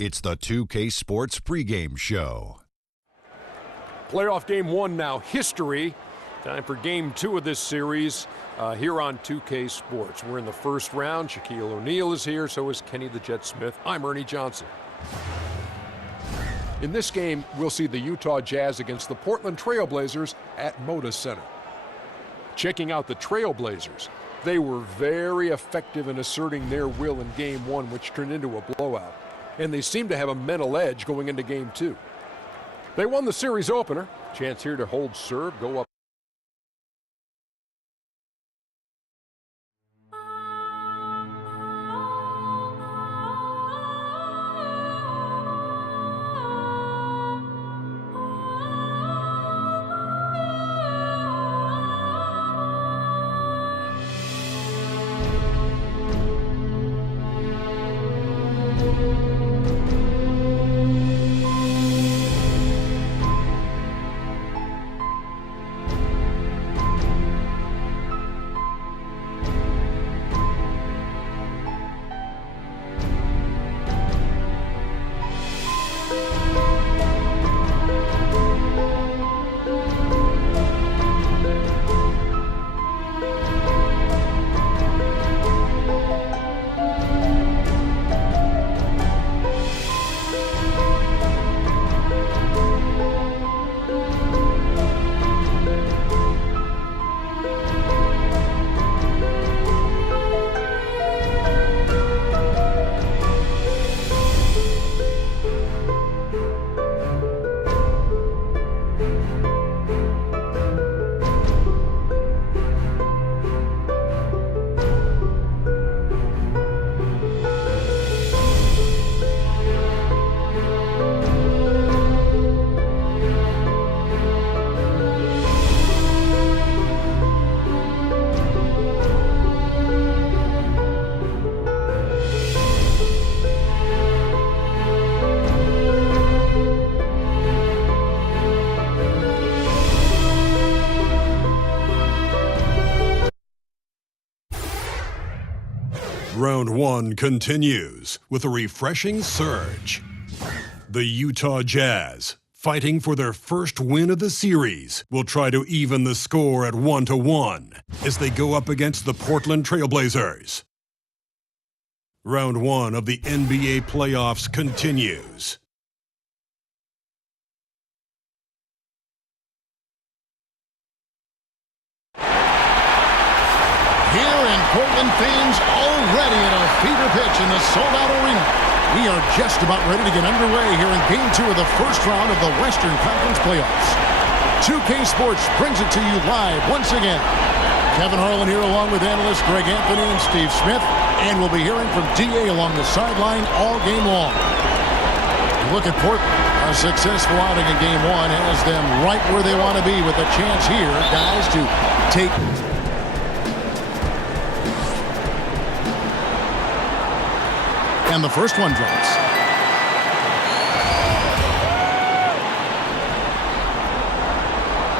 It's the 2K Sports pregame show. Playoff game one now, history. Time for game two of this series here on 2K Sports. We're in the first round. Shaquille O'Neal is here, so is Kenny the Jet Smith. I'm Ernie Johnson. In this game, we'll see the Utah Jazz against the Portland Trail Blazers at Moda Center. Checking out the Trail Blazers, they were very effective in asserting their will in game one, which turned into a blowout. And they seem to have a mental edge going into game two. They won the series opener. Chance here to hold serve, go up. Round one continues with a refreshing surge. The Utah Jazz, fighting for their first win of the series, will try to even the score at 1-1 as they go up against the Portland Trail Blazers. Round one of the NBA playoffs continues. Here in Portland, fans already at a fever pitch in the sold-out arena. We are just about ready to get underway here in game two of the first round of the Western Conference playoffs. 2K Sports brings it to you live once again. Kevin Harlan here along with analysts Greg Anthony and Steve Smith, and we'll be hearing from DA along the sideline all game long. Look at Portland. A successful outing in game one has them right where they want to be with a chance here, guys, to take... And the first one drops.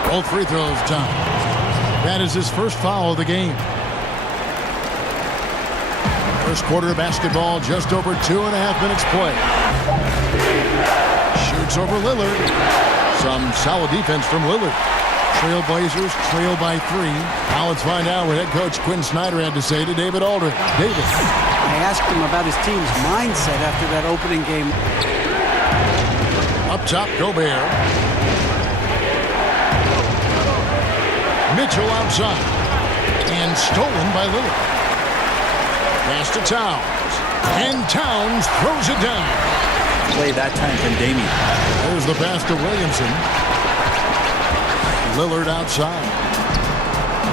Both free throws down. That is his first foul of the game. First quarter of basketball, just over 2.5 minutes play. Shoots over Lillard. Some solid defense from Lillard. Trail Blazers trail by 3. Now let's find out what head coach Quinn Snyder had to say to David Aldridge. David. I asked him about his team's mindset after that opening game. Up top, Gobert. Mitchell outside. And stolen by Lillard. Pass to Towns. And Towns throws it down. Play that time from Damian. There's the pass to Williamson. Lillard outside.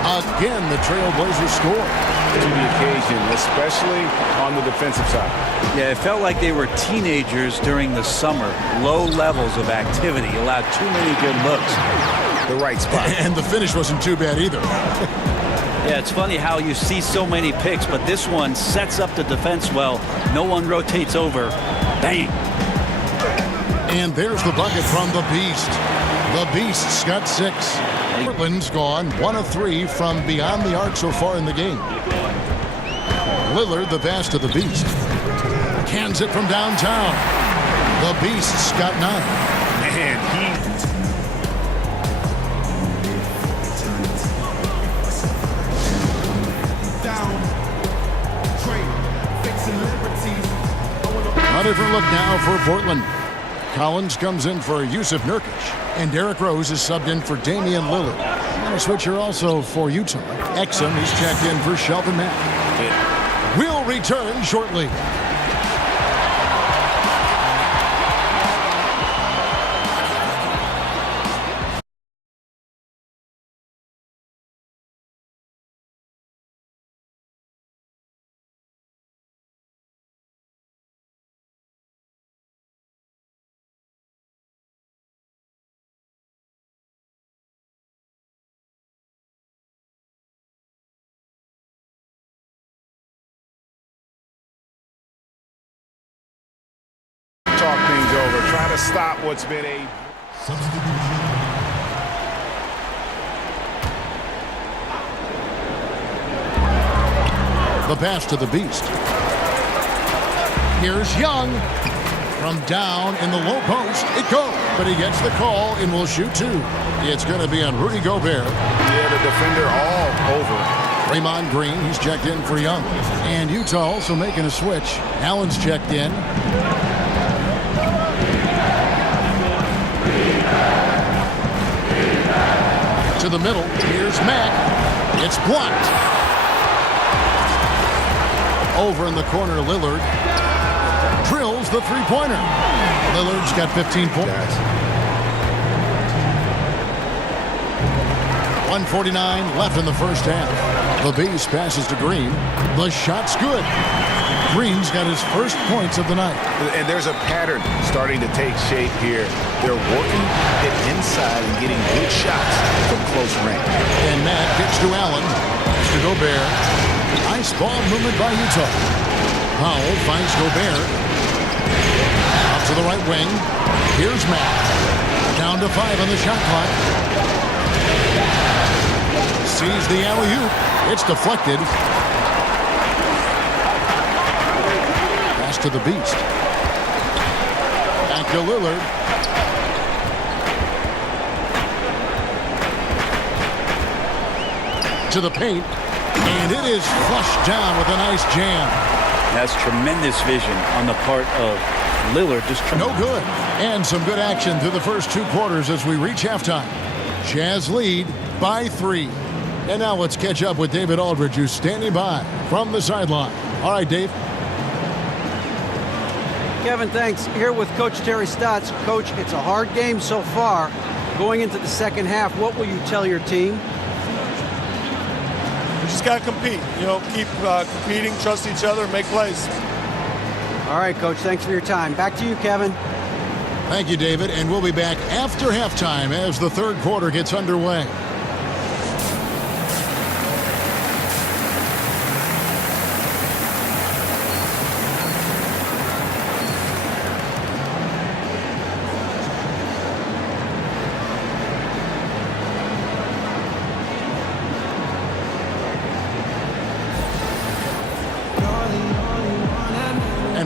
Again, the Trail Blazers score. To the occasion, especially on the defensive side. Yeah, it felt like they were teenagers during the summer. Low levels of activity, allowed too many good looks. The right spot. And the finish wasn't too bad either. Yeah, it's funny how you see so many picks, but this one sets up the defense well. No one rotates over. Bang! And there's the bucket from the Beast. The Beast's got 6. Portland's gone 1 of 3 from beyond the arc so far in the game. Lillard, the pass to the Beast. Cans it from downtown. The Beast's got 9. Man, A different look now for Portland. Collins comes in for Yusuf Nurkic, and Derrick Rose is subbed in for Damian Lillard. And a switcher also for Utah. Exum is checked in for Shelvin Mack. We'll return shortly. talk things over, trying to stop what's been a... The pass to the Beast. Here's Young. From down in the low post, it goes. But he gets the call and will shoot 2. It's going to be on Rudy Gobert. Yeah, the defender all over. Draymond Green, he's checked in for Young. And Utah also making a switch. Allen's checked in. To the middle, here's Mack. It's blocked. Over in the corner, Lillard drills the three-pointer. Lillard's got 15 points. 1:49 left in the first half. The Beast passes to Green. The shot's good. Green's got his first points of the night. And there's a pattern starting to take shape here. They're working it inside and getting good shots from close range. And Matt gets to Allen. It's to Gobert. Nice ball movement by Utah. Powell finds Gobert. Out to the right wing. Here's Matt. Down to 5 on the shot clock. Sees the alley-oop. It's deflected. Pass to the Beast. Back to Lillard. To the paint. And it is flushed down with a nice jam. That's tremendous vision on the part of Lillard. Just no good. And some good action through the first 2 quarters as we reach halftime. Jazz lead by 3. And now let's catch up with David Aldridge, who's standing by from the sideline. All right, Dave. Kevin, thanks. Here with Coach Terry Stotts. Coach, it's a hard game so far. Going into the second half, what will you tell your team? We just got to compete. Keep competing, trust each other, make plays. All right, Coach, thanks for your time. Back to you, Kevin. Thank you, David. And we'll be back after halftime as the third quarter gets underway.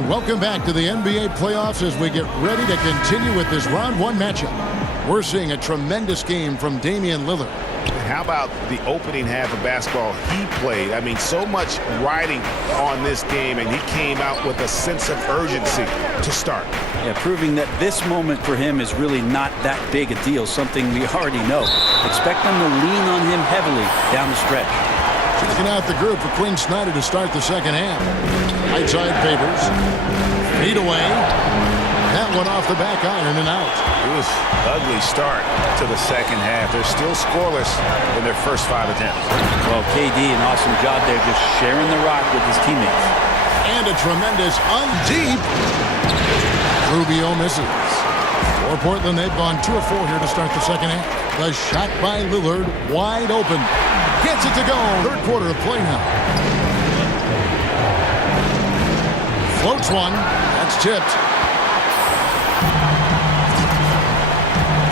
Welcome back to the NBA playoffs as we get ready to continue with this round 1 matchup. We're seeing a tremendous game from Damian Lillard. And how about the opening half of basketball he played? I mean, so much riding on this game, and he came out with a sense of urgency to start. Yeah, proving that this moment for him is really not that big a deal, something we already know. Expect them to lean on him heavily down the stretch. Checking out the group for Quinn Snyder to start the second half. Right side Favors. Feed away. That one off the back iron and out. It was an ugly start to the second half. They're still scoreless in their first 5 attempts. Well, KD, an awesome job there, just sharing the rock with his teammates. And a tremendous deep. Rubio misses. For Portland, they've gone 2 of 4 here to start the second half. The shot by Lillard, wide open. Gets it to go. Third quarter of play now. Floats one. That's tipped.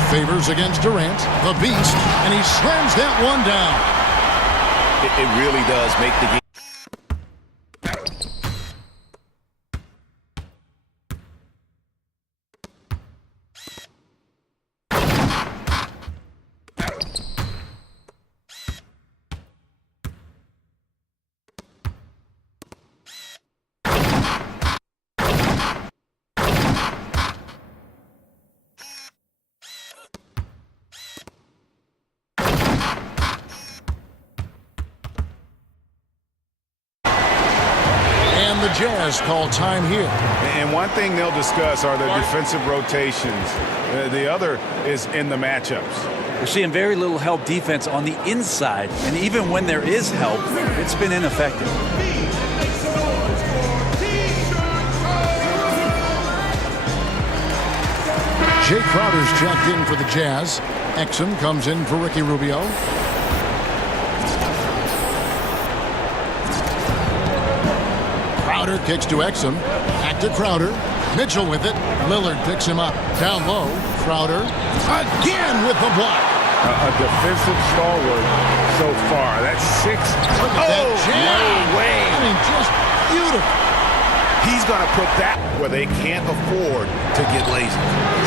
Favors against Durant. The Beast. And he slams that one down. It really does make the game. the Jazz call time here. And one thing they'll discuss are the defensive rotations. The other is in the matchups. We're seeing very little help defense on the inside, and even when there is help, it's been ineffective. Jay Crowder's checked in for the Jazz. Exum comes in for Ricky Rubio. Crowder kicks to Exum. Back to Crowder. Mitchell with it. Lillard picks him up. Down low. Crowder again with the block. A defensive stalwart so far. That's 6. Look at that jam. No way. I mean, just beautiful. He's going to put that where they can't afford to get lazy.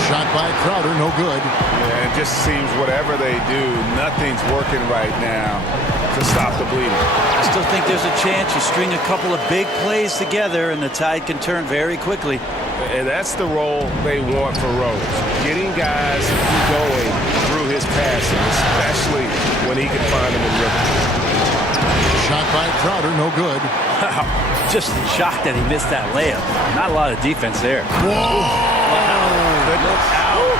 Shot by Crowder, no good. Yeah, it just seems whatever they do, nothing's working right now to stop the bleeding. I still think there's a chance you string a couple of big plays together and the tide can turn very quickly. And that's the role they want for Rose. Getting guys going through his passing, especially when he can find them in rhythm. Shot by Crowder, no good. Just shocked that he missed that layup. Not a lot of defense there. Whoa! Look out.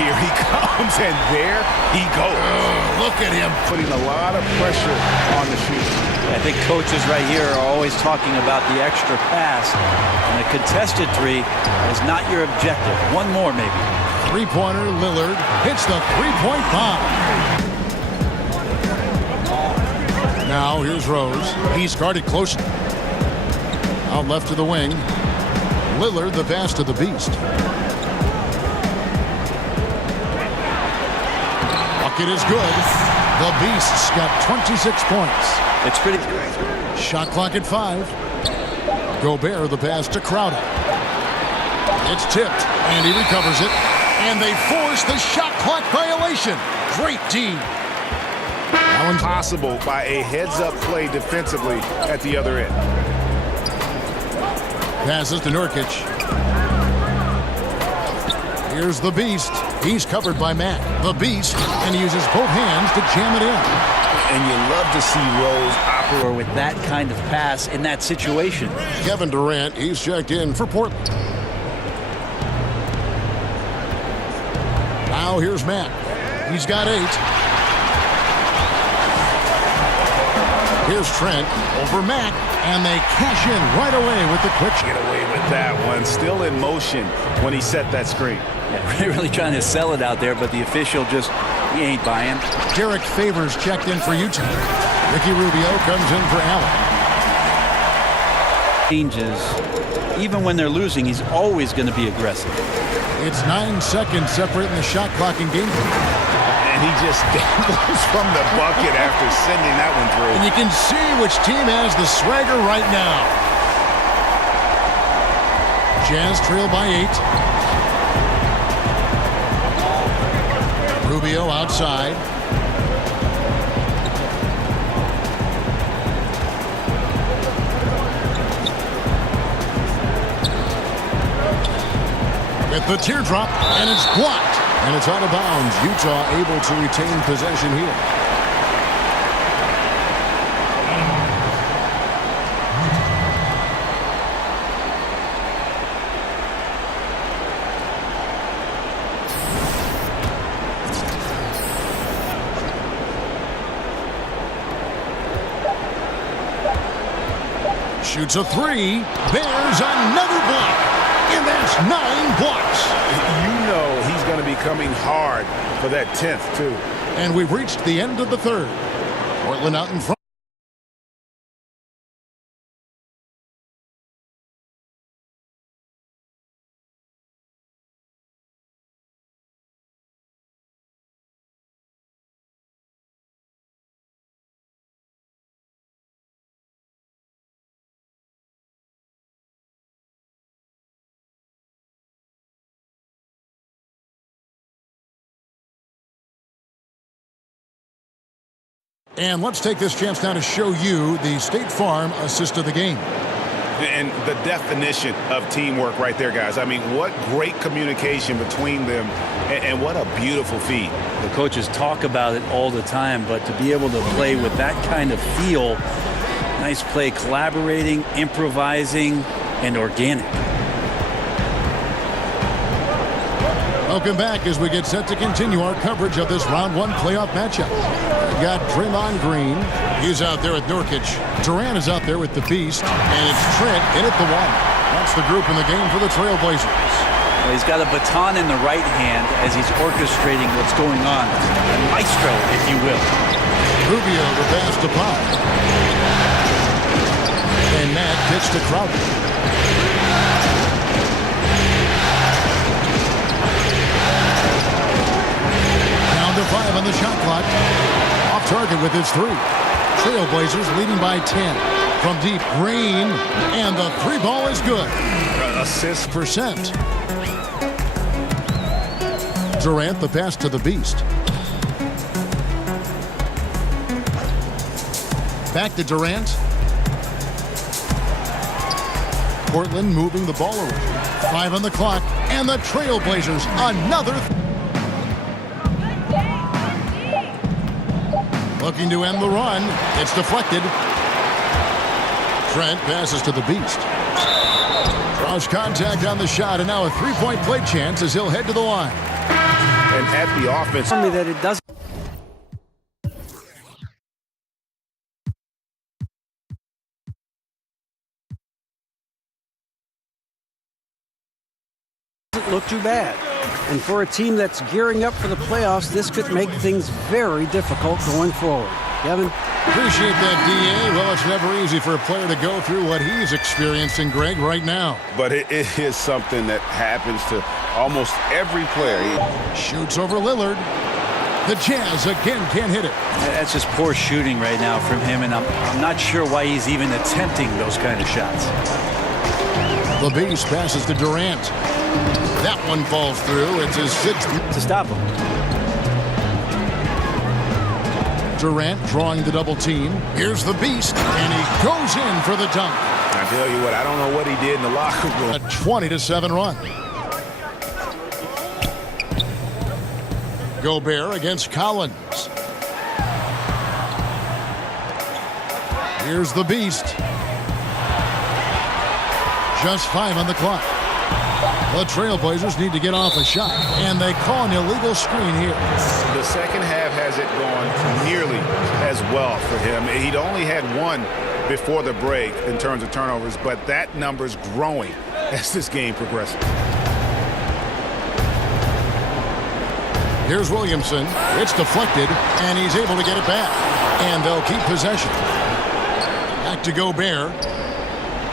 Here he comes, and there he goes. Look at him. Putting a lot of pressure on the shooter. I think coaches right here are always talking about the extra pass. And a contested three is not your objective. One more, maybe. Three-pointer, Lillard hits the three-point bomb. Now here's Rose. He's guarded closely. Out left to the wing. Lillard, the pass to the Beast. Bucket is good. The Beast's got 26 points. It's pretty. Shot clock at 5. Gobert, the pass to Crowder. It's tipped, and he recovers it. And they force the shot clock violation. Great D. That one's possible by a heads-up play defensively at the other end. Passes to Nurkic. Here's the Beast. He's covered by Matt. The Beast, and he uses both hands to jam it in. And you love to see Rose operate With that kind of pass in that situation. Kevin Durant, he's checked in for Portland. Now here's Matt. He's got 8. Here's Trent over Matt, and they cash in right away with the quick. get away with that one. Still in motion when he set that screen. Yeah, really trying to sell it out there, but the official just, he ain't buying. Derek Favors checked in for Utah. Ricky Rubio comes in for Allen. Changes. Even when they're losing, he's always going to be aggressive. It's 9 seconds separating the shot clock and game. And he just gambles from the bucket after sending that one through. And you can see which team has the swagger right now. Jazz trail by 8. Rubio outside. With the teardrop, and it's blocked. And it's out of bounds. Utah able to retain possession here. Shoots a 3. There's another block. And that's 9 blocks. You know he's going to be coming hard for that 10th, too. And we've reached the end of the third. Portland out in front. And let's take this chance now to show you the State Farm assist of the game. And the definition of teamwork right there, guys. I mean, what great communication between them, and what a beautiful feed. The coaches talk about it all the time, but to be able to play with that kind of feel Nice play, collaborating, improvising, and organic. Welcome back as we get set to continue our coverage of this round one playoff matchup. We've got Draymond Green. He's out there with Nurkic. Durant is out there with the Beast. And it's Trent in at the one. That's the group in the game for the Trailblazers. Well, he's got a baton in the right hand as he's orchestrating what's going on. A maestro, if you will. Rubio the pass to Pop. And Matt gets to Crowder. Down to 5 on the shot clock. Off target with his 3. Trailblazers leading by 10. From deep, Green. And the 3 ball is good. Assist percent. Durant the pass to the Beast. Back to Durant. Portland moving the ball around. 5 on the clock. And the Trailblazers another. Looking to end the run. It's deflected. Trent passes to the Beast. Draws contact on the shot, and now a 3-point play chance as he'll head to the line. And at the offense. Tell me that it doesn't look too bad. And for a team that's gearing up for the playoffs, this could make things very difficult going forward. Kevin? Appreciate that, D.A. Well, it's never easy for a player to go through what he's experiencing, Greg, right now. But it is something that happens to almost every player. Shoots over Lillard. The Jazz again can't hit it. That's just poor shooting right now from him, and I'm not sure why he's even attempting those kind of shots. The Beast passes to Durant. That one falls through. It's his 6th. To stop him. Durant drawing the double team. Here's the Beast, and he goes in for the dunk. I tell you what, I don't know what he did in the locker room. A 20-7 run. Gobert against Collins. Here's the Beast. Just 5 on the clock. The Trailblazers need to get off a shot, and they call an illegal screen here. The second half hasn't gone nearly as well for him. He'd only had 1 before the break in terms of turnovers, but that number's growing as this game progresses. Here's Williamson. It's deflected, and he's able to get it back. And they'll keep possession. Back to Gobert.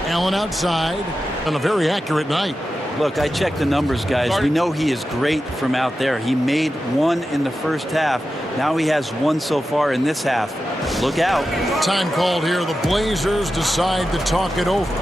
Allen outside on a very accurate night. Look, I checked the numbers, guys. We know he is great from out there. He made 1 in the first half. Now he has 1 so far in this half. Look out. Time called here. The Blazers decide to talk it over.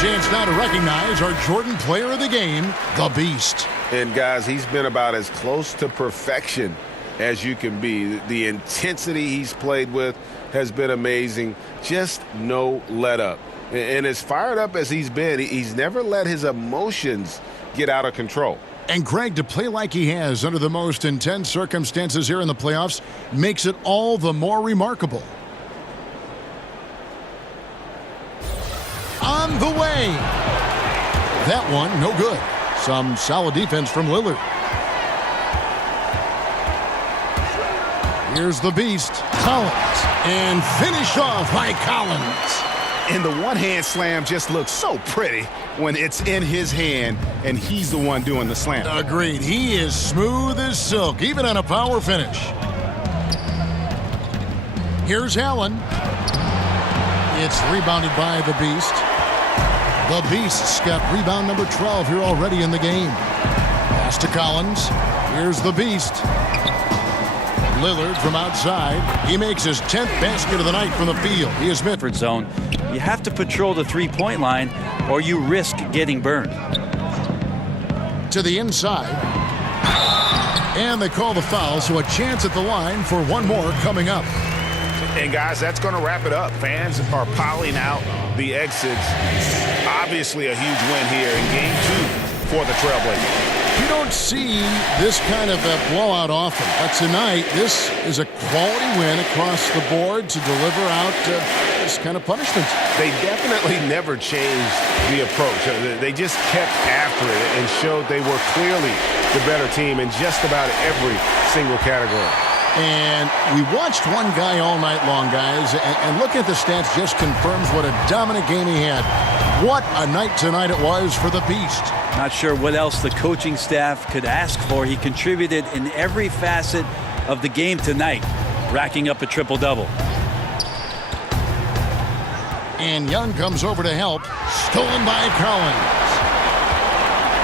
Chance now to recognize our Jordan player of the game, the Beast. And guys, he's been about as close to perfection as you can be. The intensity he's played with has been amazing. Just no let up. And as fired up as he's been, he's never let his emotions get out of control. And Greg, to play like he has under the most intense circumstances here in the playoffs makes it all the more remarkable. On the way. That one, no good. Some solid defense from Lillard. Here's the Beast, Collins, and finished off by Collins. And the one-hand slam just looks so pretty when it's in his hand and he's the one doing the slam. Agreed. He is smooth as silk, even on a power finish. Here's Allen. It's rebounded by the Beast. The Beast's got rebound number 12 here already in the game. Pass to Collins. Here's the Beast. Lillard from outside. He makes his 10th basket of the night from the field. He is mid. Zone. You have to patrol the three-point line or you risk getting burned. To the inside. And they call the foul, so a chance at the line for one more coming up. And guys, that's going to wrap it up. Fans are piling out the exits. Obviously a huge win here in Game 2 for the Trailblazers. You don't see this kind of a blowout often, but tonight this is a quality win across the board to deliver out this kind of punishment. They definitely never changed the approach. They just kept after it and showed they were clearly the better team in just about every single category. And we watched one guy all night long, guys, and looking at the stats just confirms what a dominant game he had. What a night tonight it was for the Beast. Not sure what else the coaching staff could ask for. He contributed in every facet of the game tonight, racking up a triple-double. And Young comes over to help. Stolen by Collins.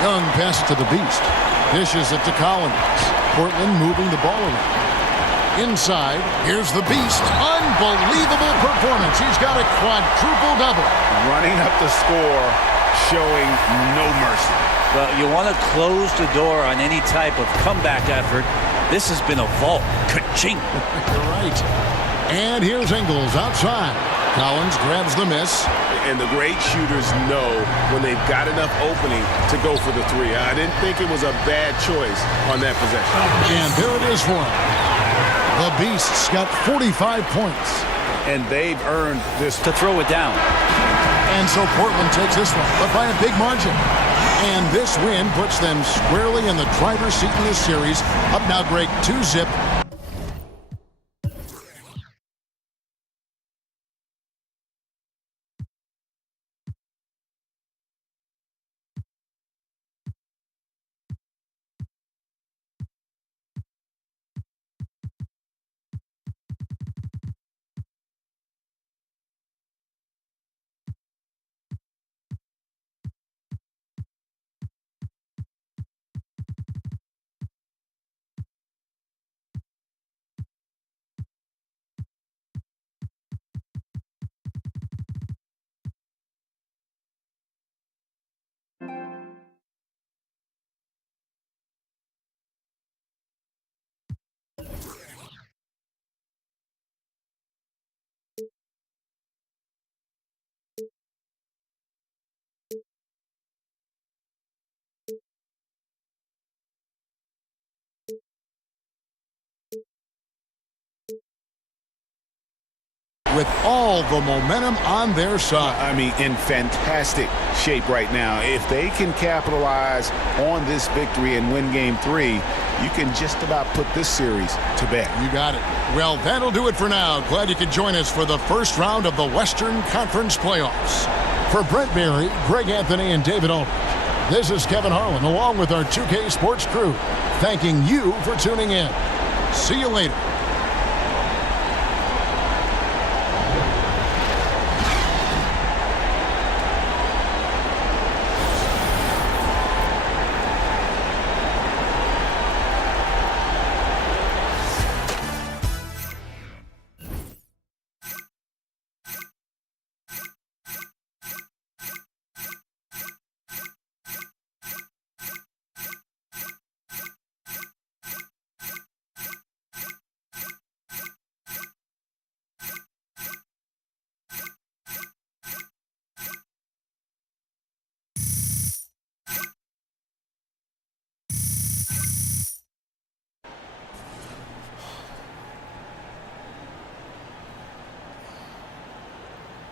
Young passes to the Beast. Dishes it to Collins. Portland moving the ball around. Inside, here's the Beast. Unbelievable performance. He's got a quadruple-double. Running up the score, showing no mercy. Well, you want to close the door on any type of comeback effort. This has been a vault. Ka-ching. You're right. And here's Ingles outside. Collins grabs the miss. And the great shooters know when they've got enough opening to go for the three. I didn't think it was a bad choice on that possession. And there it is for him. The Beast's got 45 points. And they've earned this. To throw it down. And so Portland takes this one, but by a big margin. And this win puts them squarely in the driver's seat in this series. Up now, Greg, 2-zip. With all the momentum on their side. I mean, in fantastic shape right now. If they can capitalize on this victory and win Game 3, you can just about put this series to bed. You got it. Well, that'll do it for now. Glad you could join us for the first round of the Western Conference Playoffs. For Brent Berry, Greg Anthony, and David Aldridge, this is Kevin Harlan along with our 2K Sports crew, thanking you for tuning in. See you later.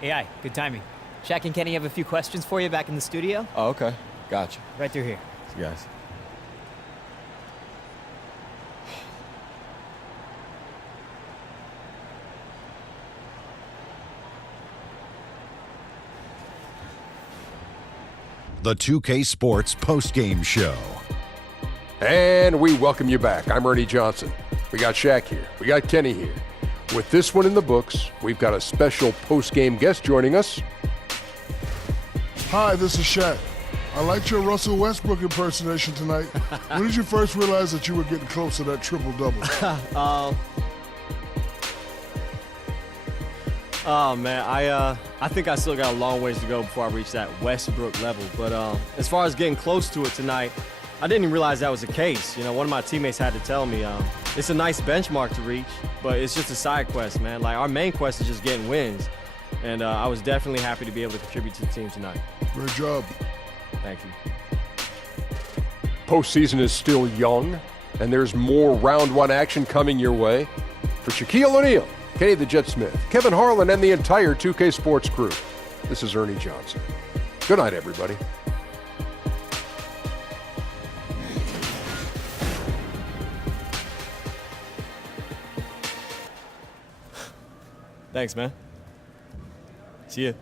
AI, good timing. Shaq and Kenny have a few questions for you back in the studio. Oh, okay. Gotcha. Right through here. See you guys. The 2K Sports postgame show. And we welcome you back. I'm Ernie Johnson. We got Shaq here. We got Kenny here. With this one in the books, we've got a special post-game guest joining us. Hi, this is Shaq. I liked your Russell Westbrook impersonation tonight. When did you first realize that you were getting close to that triple-double? Oh, man, I think I still got a long ways to go before I reach that Westbrook level. But as far as getting close to it tonight, I didn't even realize that was the case. You know, one of my teammates had to tell me it's a nice benchmark to reach, but it's just a side quest, man. Like, our main quest is just getting wins. And I was definitely happy to be able to contribute to the team tonight. Great job. Thank you. Postseason is still young, and there's more round one action coming your way. For Shaquille O'Neal, Kenny the Jet Smith, Kevin Harlan, and the entire 2K Sports crew, this is Ernie Johnson. Good night, everybody. Thanks, man. See ya.